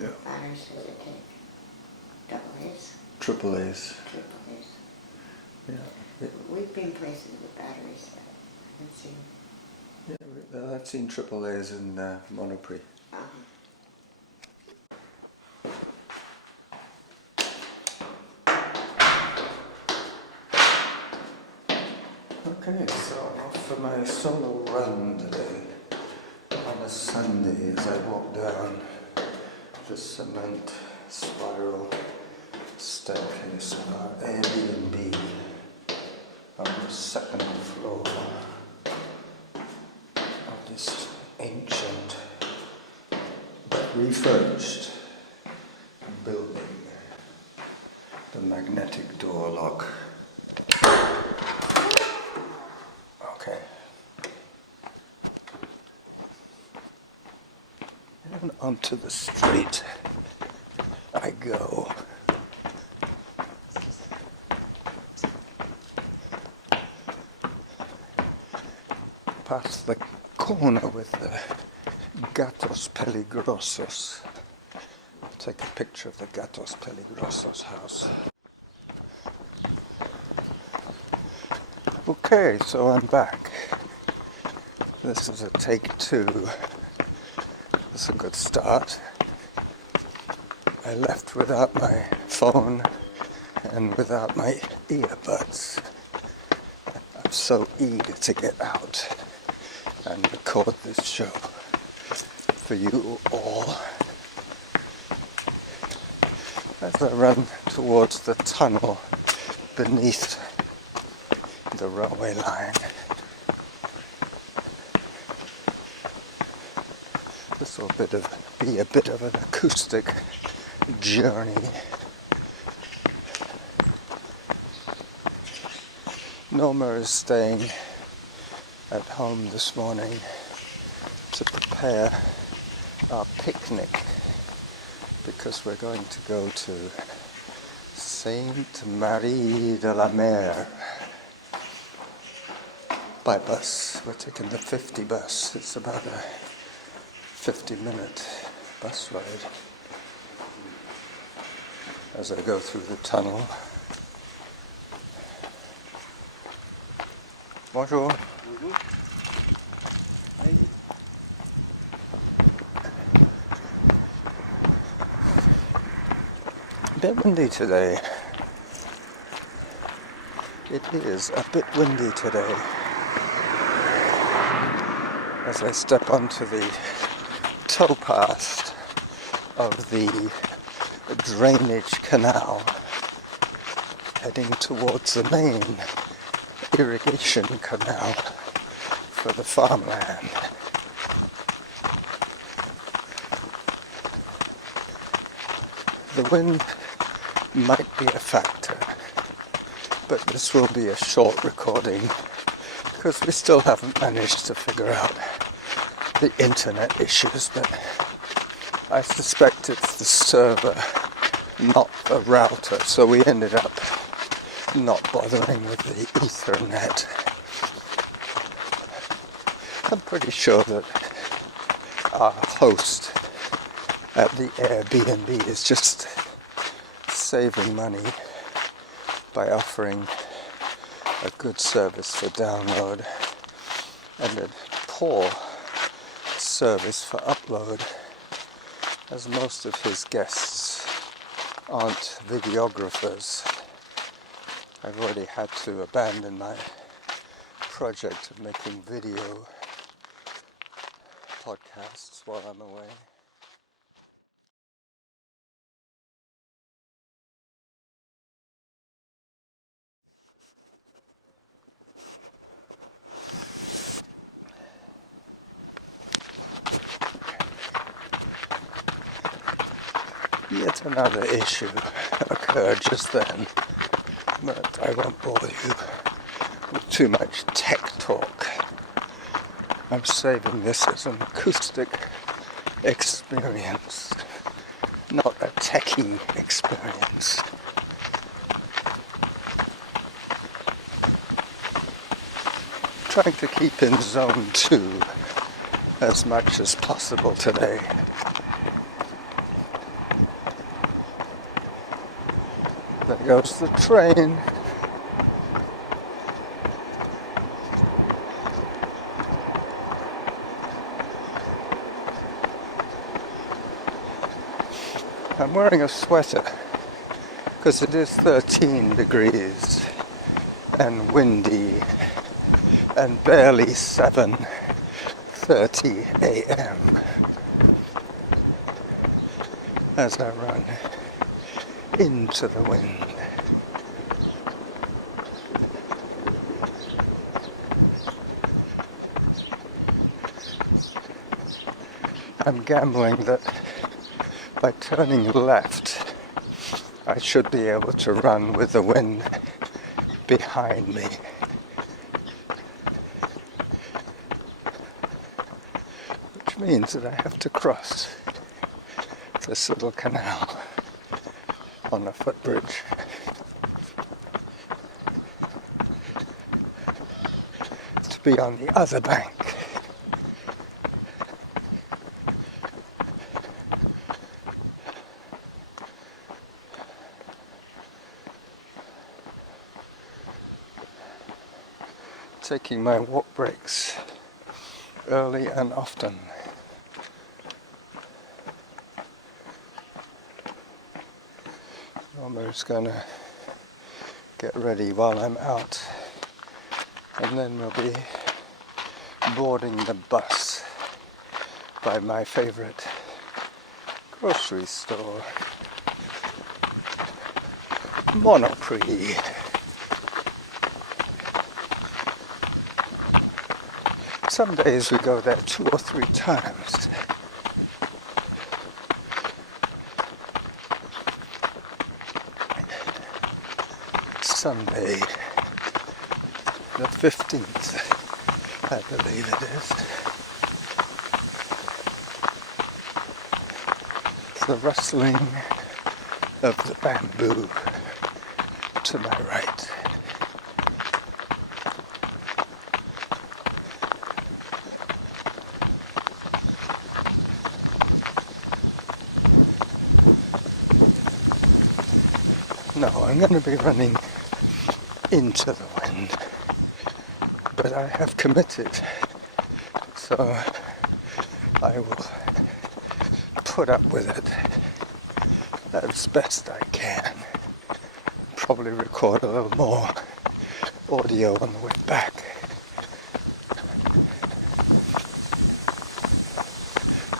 Yeah. Batteries that they take. Double A's. Triple A's. Triple A's. Yeah. We've been places with batteries that I haven't seen. Yeah, I've seen triple A's in Monoprix. Okay, so I'm off for my solo run today on a Sunday as I walk down the cement spiral staircase of our Airbnb on the second floor of this ancient but refurbished building. The magnetic door lock. Okay. And onto the street I go. Past the corner with the Gatos Peligrosos. I'll take a picture of the Gatos Peligrosos house. Okay, so I'm back. This is a take 2. It's a good start. I left without my phone and without my earbuds. I'm so eager to get out and record this show for you all. As I run towards the tunnel beneath the railway line. This will be a bit of an acoustic journey. Norma is staying at home this morning to prepare our picnic because we're going to go to Sainte Marie de la Mer by bus. We're taking the 50 bus. It's about a 50-minute bus ride as I go through the tunnel. Bonjour. A bit windy today. It is a bit windy today. As I step onto the towpath of the drainage canal, heading towards the main irrigation canal for the farmland. The wind might be a factor, but this will be a short recording because we still haven't managed to figure out the internet issues, but I suspect it's the server, not the router, so we ended up not bothering with the Ethernet. I'm pretty sure that our host at the Airbnb is just saving money by offering a good service for download and a poor service for upload, as most of his guests aren't videographers. I've already had to abandon my project of making video podcasts while I'm away. Yet another issue occurred just then, but I won't bore you with too much tech talk. I'm saving this as an acoustic experience, not a techie experience. Trying to keep in zone 2 as much as possible today. There goes the train. I'm wearing a sweater because it is 13 degrees and windy and barely 7:30 a.m. as I run into the wind. I'm gambling that by turning left, I should be able to run with the wind behind me. Which means that I have to cross this little canal on a footbridge. To be on the other bank. Taking my walk breaks early and often. Almost gonna get ready while I'm out, and then we'll be boarding the bus by my favorite grocery store, Monoprix. Some days we go there 2 or 3 times. Sunday, the 15th, I believe it is. It's the rustling of the bamboo to my right. No, I'm going to be running into the wind, but I have committed, so I will put up with it as best I can. Probably record a little more audio on the way back.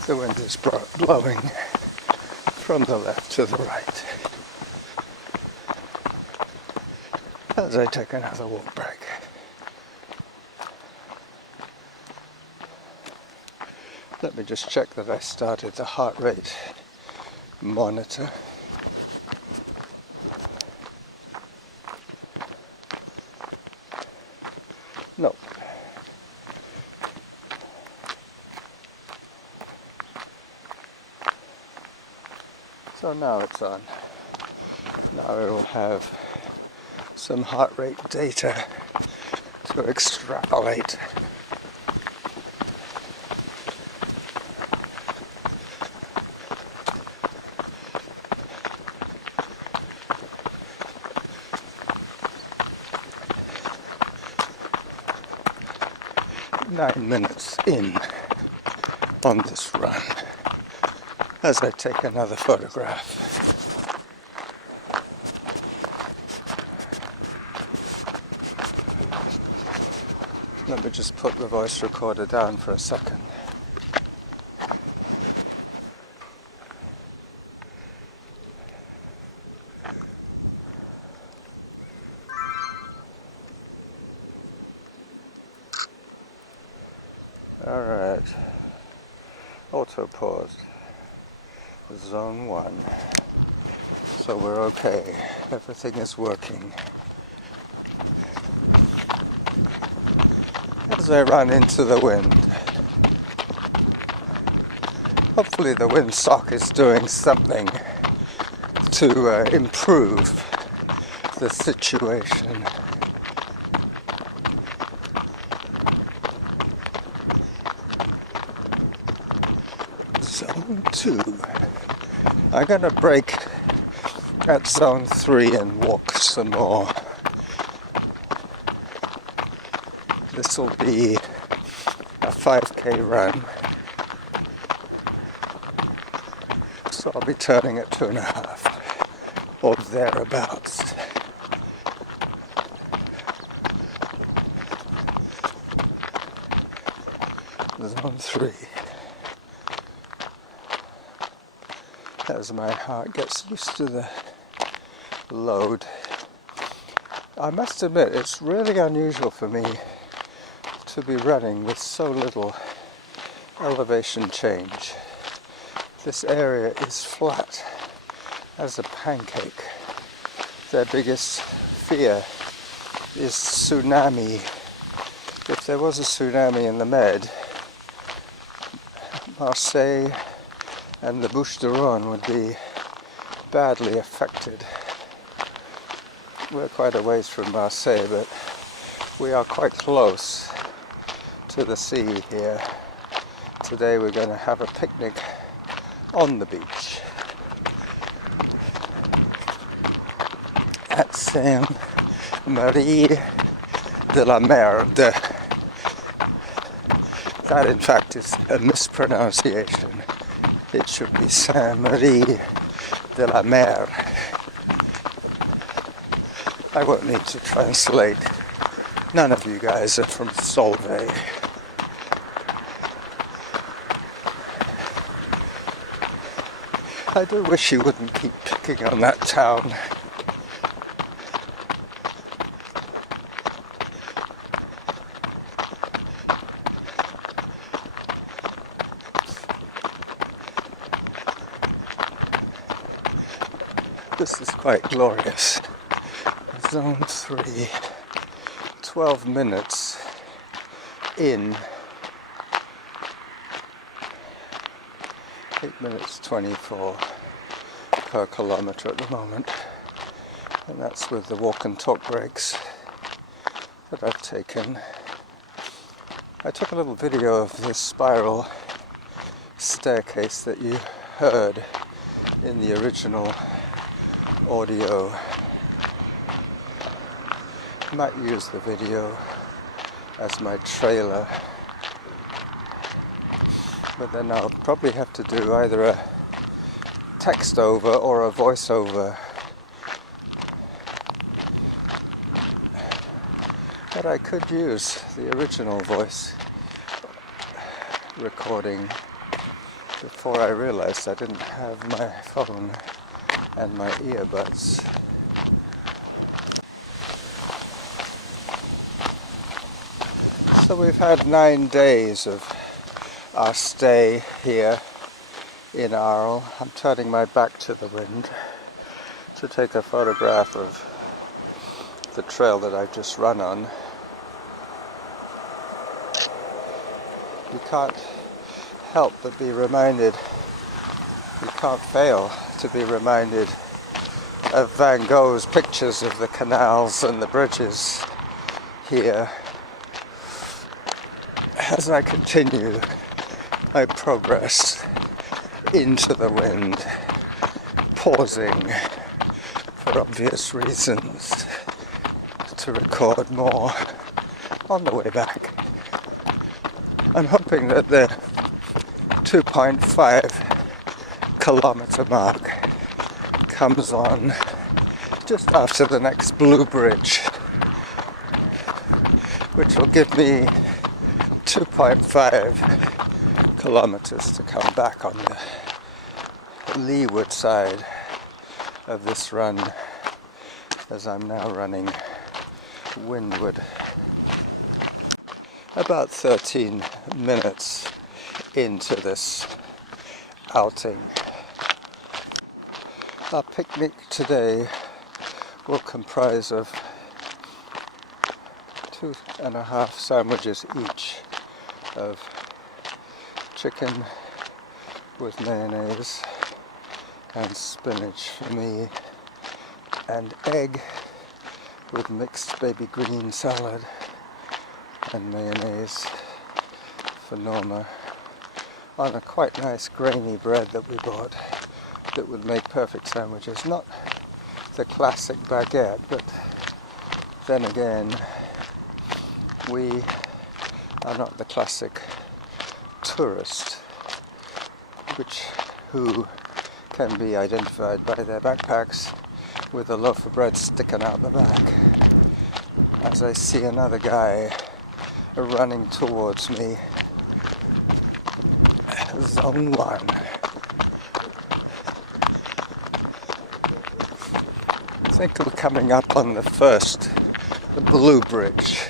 The wind is blowing from the left to the right. As I take another walk break. Let me just check that I started the heart rate monitor. No. So now it's on. Now it will have some heart rate data to extrapolate. Nine minutes in on this run as I take another photograph. Let me just put the voice recorder down for a second. Alright. Auto pause. Zone 1. So we're okay. Everything is working. As I run into the wind. Hopefully the windsock is doing something to improve the situation. Zone 2. I'm gonna brake at zone 3 and walk some more. This will be a 5k run, so I'll be turning at 2.5 or thereabouts. Zone 3. As my heart gets used to the load. I must admit, it's really unusual for me to be running with so little elevation change. This area is flat as a pancake. Their biggest fear is tsunami. If there was a tsunami in the Med, Marseille and the Bouches-du-Rhône would be badly affected. We're quite a ways from Marseille, but we are quite close to the sea here. Today we're going to have a picnic on the beach at Saint-Marie de la Merde. That in fact is a mispronunciation. It should be Saint-Marie de la Mer. I won't need to translate. None of you guys are from Solvay. I do wish you wouldn't keep picking on that town. This is quite glorious. Zone 3, 12 minutes in, 8 minutes 24 per kilometre at the moment, and that's with the walk and talk breaks that I've taken. I took a little video of this spiral staircase that you heard in the original audio. I might use the video as my trailer, but then I'll probably have to do either a text over or a voiceover. But I could use the original voice recording before I realized I didn't have my phone and my earbuds. So we've had 9 days of our stay here in Arles. I'm turning my back to the wind to take a photograph of the trail that I've just run on. You can't help but be reminded, you can't fail to be reminded of Van Gogh's pictures of the canals and the bridges here as I continue my progress into the wind, pausing for obvious reasons to record more on the way back. I'm hoping that the 2.5 kilometre mark comes on just after the next blue bridge, which will give me 2.5 kilometres to come back on the leeward side of this run, as I'm now running windward. About 13 minutes into this outing. Our picnic today will comprise of 2.5 sandwiches each of chicken with mayonnaise and spinach for me, and egg with mixed baby green salad and mayonnaise for Norma, on a quite nice grainy bread that we bought that would make perfect sandwiches. Not the classic baguette, but then again, we are not the classic tourist, who can be identified by their backpacks with a loaf of bread sticking out the back. As I see another guy running towards me, Zone 1. I think we're coming up on the blue bridge.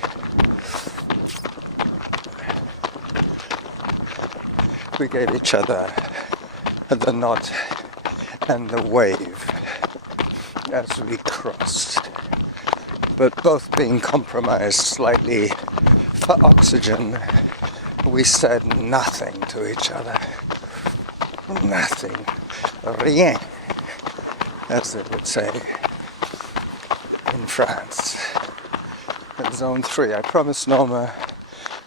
We gave each other the nod and the wave as we crossed, but both being compromised slightly for oxygen, we said nothing to each other. Nothing. Rien, as they would say in France. In Zone 3, I promised Norma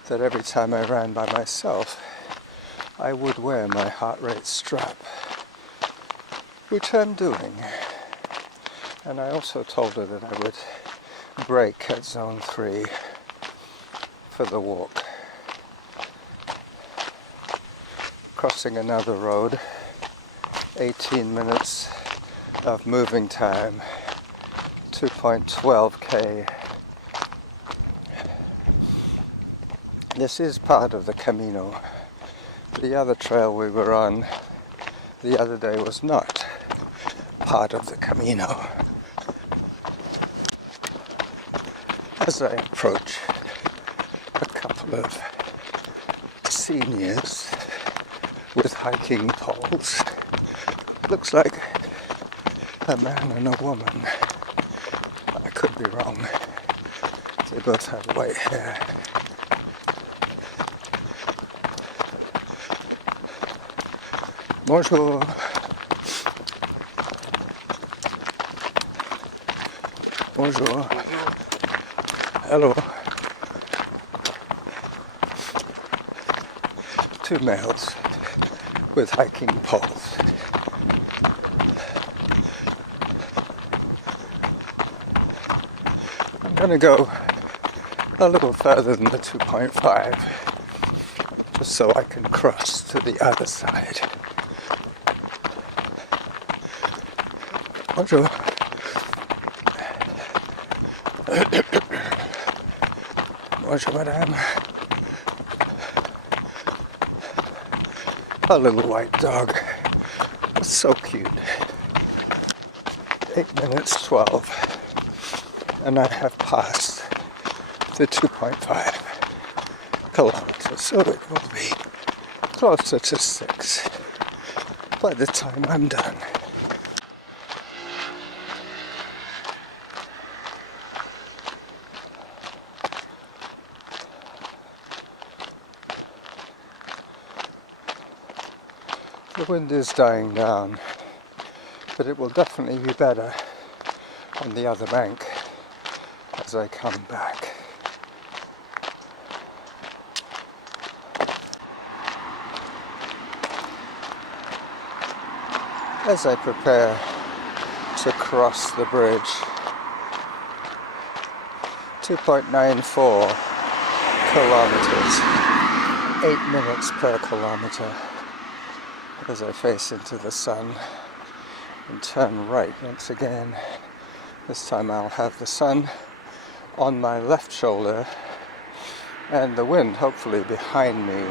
that every time I ran by myself, I would wear my heart rate strap, which I'm doing. And I also told her that I would brake at Zone 3 for the walk. Crossing another road, 18 minutes of moving time, 2.12k. This is part of the Camino. The other trail we were on the other day was not part of the Camino. As I approach a couple of seniors with hiking poles, looks like a man and a woman. I could be wrong. They both have white hair. Bonjour. Bonjour. Hello. Two males with hiking poles. I'm going to go a little further than the 2.5 just so I can cross to the other side. Bonjour. Bonjour, madame. A little white dog. It's so cute. 8 minutes 12. And I have passed the 2.5 kilometers, so it will be closer to 6 by the time I'm done. The wind is dying down, but it will definitely be better on the other bank as I come back. As I prepare to cross the bridge, 2.94 kilometers, 8 minutes per kilometer. As I face into the sun and turn right once again. This time I'll have the sun on my left shoulder and the wind hopefully behind me.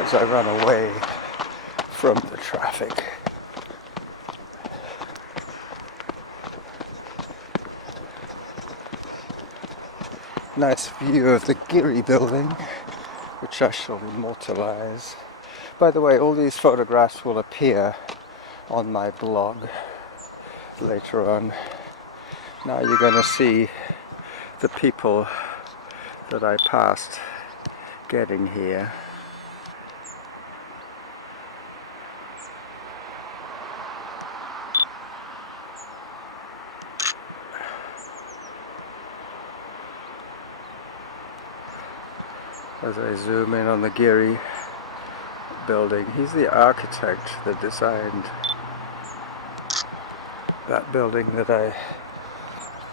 As I run away from the traffic. Nice view of the Giri building, which I shall immortalize. By the way, all these photographs will appear on my blog later on. Now you're going to see the people that I passed getting here. As I zoom in on the Giri, building. He's the architect that designed that building that I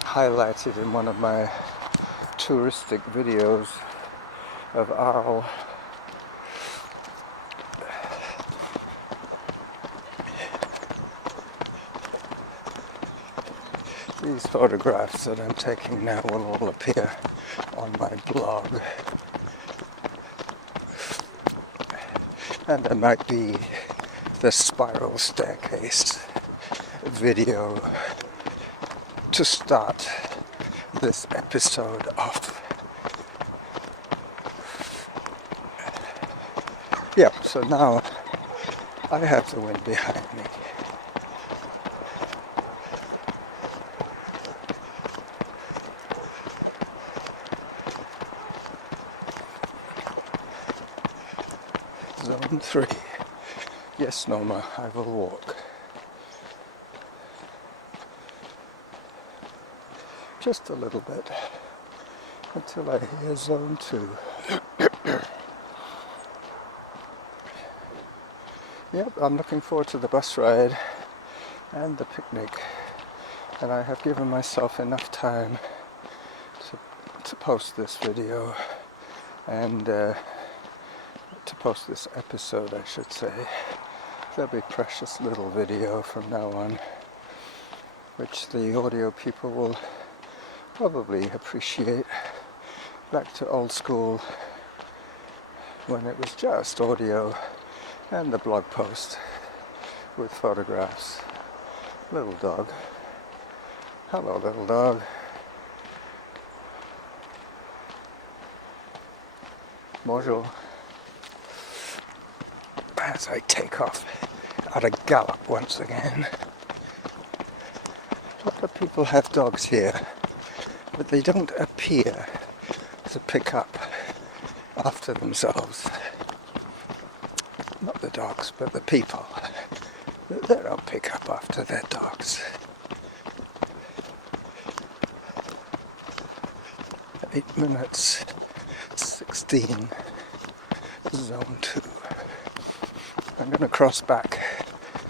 highlighted in one of my touristic videos of Arles. These photographs that I'm taking now will all appear on my blog. And there might be the spiral staircase video to start this episode off. Yeah, so now I have the wind behind me. Zone 3. Yes, Norma, I will walk. Just a little bit until I hear Zone 2. Yep, I'm looking forward to the bus ride and the picnic, and I have given myself enough time to post this video and to post this episode, I should say. There'll be precious little video from now on, which the audio people will probably appreciate. Back to old school when it was just audio and the blog post with photographs. Little dog. Hello, little dog. Bonjour. As I take off at a gallop once again. A lot of people have dogs here, but they don't appear to pick up after themselves. Not the dogs, but the people. They don't pick up after their dogs. 8 minutes 16, Zone 2. I'm going to cross back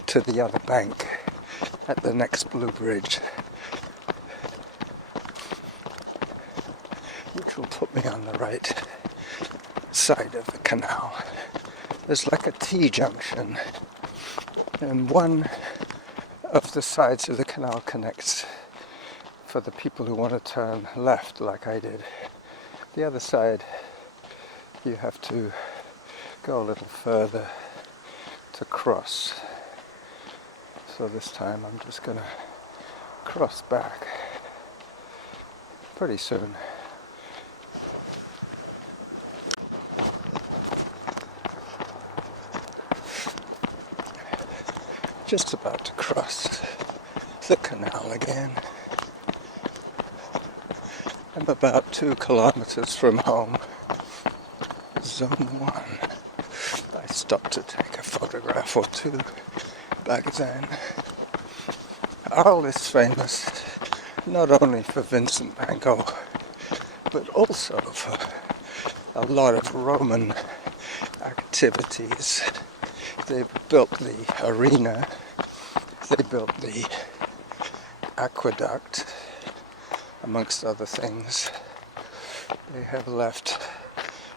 to the other bank at the next blue bridge, which will put me on the right side of the canal. There's like a T-junction, and one of the sides of the canal connects for the people who want to turn left like I did. The other side, you have to go a little further to cross. So this time I'm just going to cross back pretty soon. Just about to cross the canal again. I'm about 2 kilometers from home. Zone 1. I stopped to take a photograph or two back then. Arles is famous not only for Vincent van Gogh, but also for a lot of Roman activities. They built the arena, they built the aqueduct, amongst other things. They have left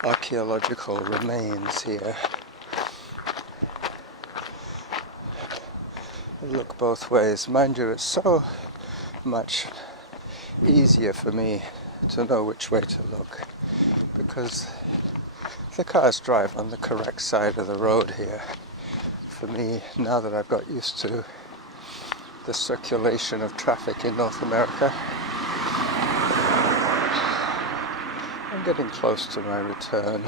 archaeological remains here. They look both ways. Mind you, it's so much easier for me to know which way to look, because the cars drive on the correct side of the road here. For me, now that I've got used to the circulation of traffic in North America, I'm getting close to my return.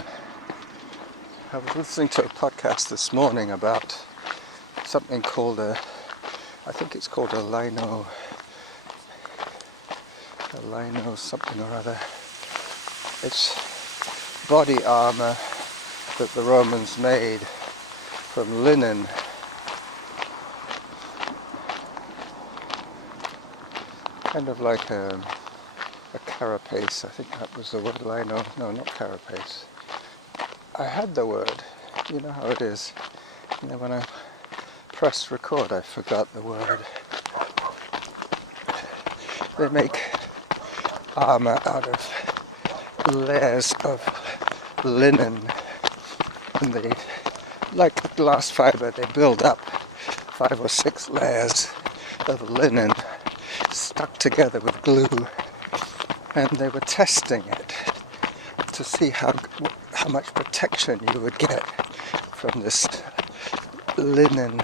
I was listening to a podcast this morning about something called I think it's called a lino something or other. It's body armor that the Romans made from linen. Kind of like a carapace. I think that was the word. Lino. No, not carapace. I had the word. You know how it is. You know, when I pressed record, I forgot the word. They make armor out of layers of linen, and they, like glass fiber, they build up 5 or 6 layers of linen stuck together with glue, and they were testing it to see how much protection you would get from this linen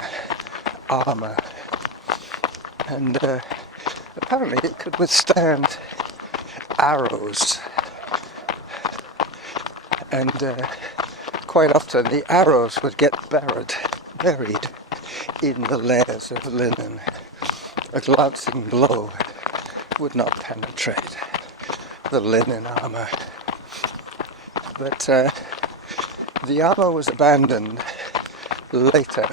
armor, and apparently it could withstand arrows, and quite often the arrows would get buried in the layers of linen. A glancing blow would not penetrate the linen armor. But the armor was abandoned later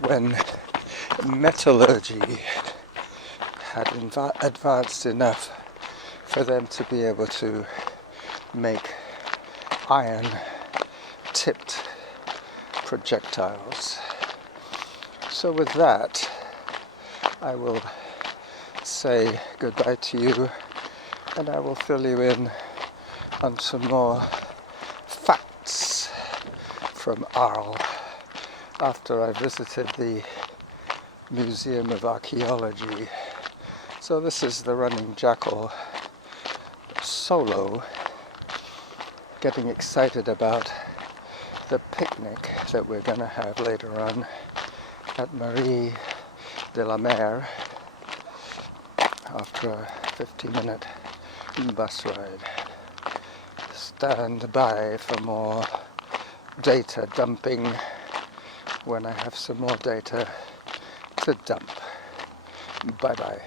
when metallurgy had advanced enough for them to be able to make iron-tipped projectiles. So with that, I will say goodbye to you, and I will fill you in on some more facts from Arles after I visited the Museum of Archaeology. So this is the running jackal solo, getting excited about the picnic that we're going to have later on at Marie de la Mer after a 50-minute bus ride. Stand by for more data dumping when I have some more data to dump. Bye bye.